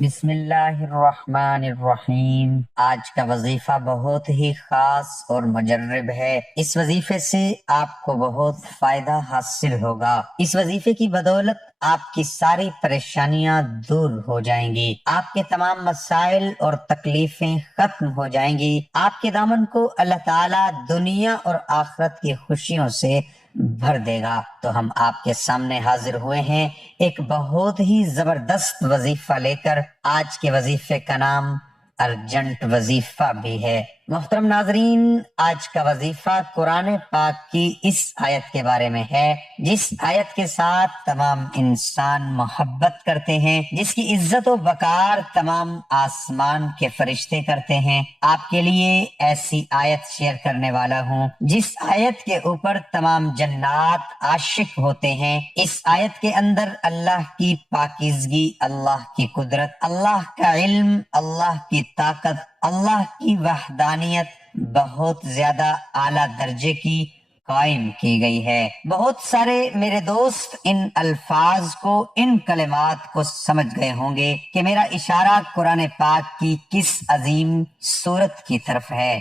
بسم اللہ الرحمن الرحیم۔ آج کا وظیفہ بہت ہی خاص اور مجرب ہے۔ اس وظیفے سے آپ کو بہت فائدہ حاصل ہوگا۔ اس وظیفے کی بدولت آپ کی ساری پریشانیاں دور ہو جائیں گی، آپ کے تمام مسائل اور تکلیفیں ختم ہو جائیں گی۔ آپ کے دامن کو اللہ تعالیٰ دنیا اور آخرت کی خوشیوں سے بھر دے گا۔ تو ہم آپ کے سامنے حاضر ہوئے ہیں ایک بہت ہی زبردست وظیفہ لے کر۔ آج کے وظیفے کا نام ارجنٹ وظیفہ بھی ہے۔ محترم ناظرین، آج کا وظیفہ قرآن پاک کی اس آیت کے بارے میں ہے، جس آیت کے ساتھ تمام انسان محبت کرتے ہیں، جس کی عزت و وقار تمام آسمان کے فرشتے کرتے ہیں۔ آپ کے لیے ایسی آیت شیئر کرنے والا ہوں جس آیت کے اوپر تمام جنات عاشق ہوتے ہیں۔ اس آیت کے اندر اللہ کی پاکیزگی، اللہ کی قدرت، اللہ کا علم، اللہ کی طاقت، اللہ کی وحدانیت بہت زیادہ اعلیٰ درجے کی قائم کی گئی ہے۔ بہت سارے میرے دوست ان الفاظ کو، ان کلمات کو سمجھ گئے ہوں گے کہ میرا اشارہ قرآن پاک کی کس عظیم سورت کی طرف ہے۔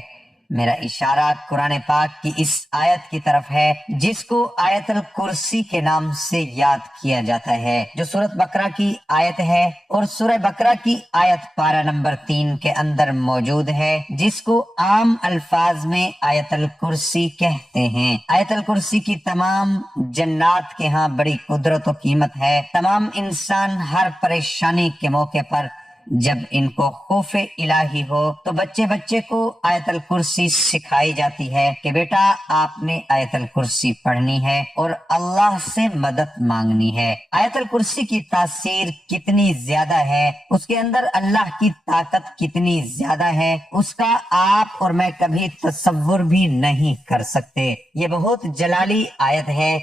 میرا اشارہ قرآن پاک کی اس آیت کی طرف ہے جس کو آیت الکرسی کے نام سے یاد کیا جاتا ہے، جو سورۃ بقرہ کی آیت ہے اور سورہ بقرہ کی آیت پارہ نمبر 3 کے اندر موجود ہے، جس کو عام الفاظ میں آیت الکرسی کہتے ہیں۔ آیت الکرسی کی تمام جنات کے ہاں بڑی قدرت و قیمت ہے۔ تمام انسان ہر پریشانی کے موقع پر جب ان کو خوف الہی ہو تو بچے بچے کو آیت الکرسی سکھائی جاتی ہے کہ بیٹا آپ نے آیت الکرسی پڑھنی ہے اور اللہ سے مدد مانگنی ہے۔ آیت الکرسی کی تاثیر کتنی زیادہ ہے، اس کے اندر اللہ کی طاقت کتنی زیادہ ہے، اس کا آپ اور میں کبھی تصور بھی نہیں کر سکتے۔ یہ بہت جلالی آیت ہے،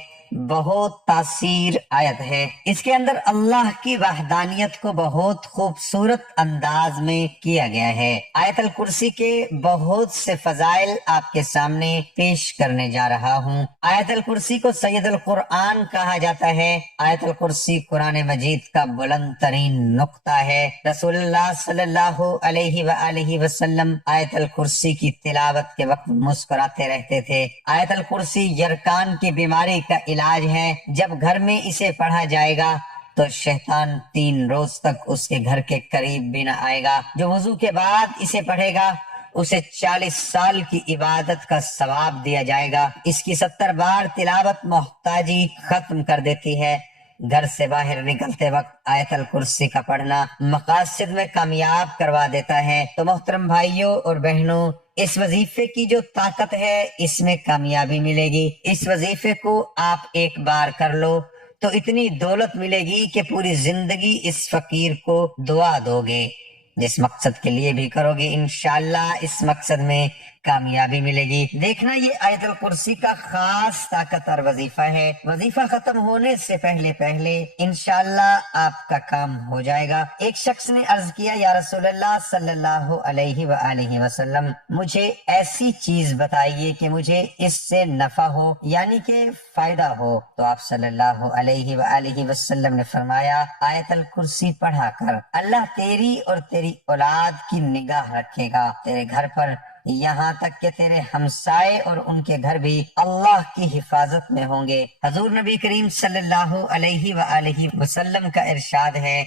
بہت تاثیر آیت ہے۔ اس کے اندر اللہ کی وحدانیت کو بہت خوبصورت انداز میں کیا گیا ہے۔ آیت الکرسی کے بہت سے فضائل آپ کے سامنے پیش کرنے جا رہا ہوں۔ آیت الکرسی کو سید القرآن کہا جاتا ہے۔ آیت الکرسی قرآن مجید کا بلند ترین نقطہ ہے۔ رسول اللہ صلی اللہ علیہ وآلہ وسلم آیت الکرسی کی تلاوت کے وقت مسکراتے رہتے تھے۔ آیت الکرسی یرکان کی بیماری کا علاج ہے۔ جب گھر میں اسے پڑھا جائے گا تو شیطان 3 روز تک اس کے گھر کے قریب بھی نہ آئے گا۔ جو وضو کے بعد اسے پڑھے گا اسے 40 سال کی عبادت کا ثواب دیا جائے گا۔ اس کی 70 بار تلاوت محتاجی ختم کر دیتی ہے۔ گھر سے باہر نکلتے وقت آیت الکرسی کا پڑھنا مقاصد میں کامیاب کروا دیتا ہے۔ تو محترم بھائیوں اور بہنوں، اس وظیفے کی جو طاقت ہے اس میں کامیابی ملے گی۔ اس وظیفے کو آپ ایک بار کر لو تو اتنی دولت ملے گی کہ پوری زندگی اس فقیر کو دعا دو گے۔ جس مقصد کے لیے بھی کرو گے انشاءاللہ اس مقصد میں کامیابی ملے گی۔ دیکھنا، یہ آیت الکرسی کا خاص طاقت اور وظیفہ ہے۔ وظیفہ ختم ہونے سے پہلے انشاءاللہ آپ کا کام ہو جائے گا۔ ایک شخص نے عرض کیا، یا رسول اللہ صلی اللہ علیہ وآلہ وسلم، مجھے ایسی چیز بتائیے کہ مجھے اس سے نفع ہو، یعنی کہ فائدہ ہو۔ تو آپ صلی اللہ علیہ وآلہ وسلم نے فرمایا، آیت الکرسی پڑھا کر اللہ تیری اور تیری اولاد کی نگاہ رکھے گا، تیرے گھر پر، یہاں تک کہ تیرے ہمسائے اور ان کے گھر بھی اللہ کی حفاظت میں ہوں گے۔ حضور نبی کریم صلی اللہ علیہ وآلہ وسلم کا ارشاد ہے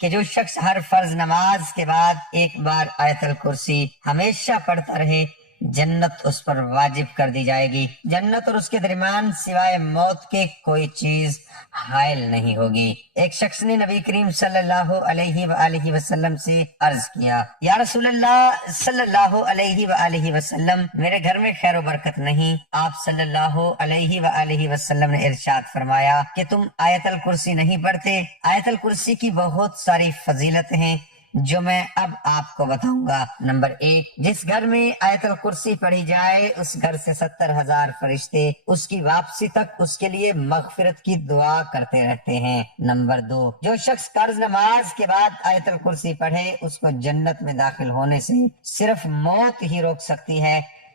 کہ جو شخص ہر فرض نماز کے بعد ایک بار آیت الکرسی ہمیشہ پڑھتا رہے، جنت اس پر واجب کر دی جائے گی۔ جنت اور اس کے درمیان سوائے موت کے کوئی چیز حائل نہیں ہوگی۔ ایک شخص نے نبی کریم صلی اللہ علیہ وآلہ وسلم سے عرض کیا، یا رسول اللہ صلی اللہ علیہ وآلہ وسلم، میرے گھر میں خیر و برکت نہیں۔ آپ صلی اللہ علیہ وآلہ وسلم نے ارشاد فرمایا کہ تم آیت الکرسی نہیں پڑھتے۔ آیت الکرسی کی بہت ساری فضیلت ہیں جو میں اب آپ کو بتاؤں گا۔ نمبر 1، جس گھر میں آیت الکرسی پڑھی جائے اس گھر سے 70,000 فرشتے اس کی واپسی تک اس کے لیے مغفرت کی دعا کرتے رہتے ہیں۔ نمبر 2، جو شخص فرض نماز کے بعد آیت الکرسی پڑھے اس کو جنت میں داخل ہونے سے صرف موت ہی روک سکتی ہے۔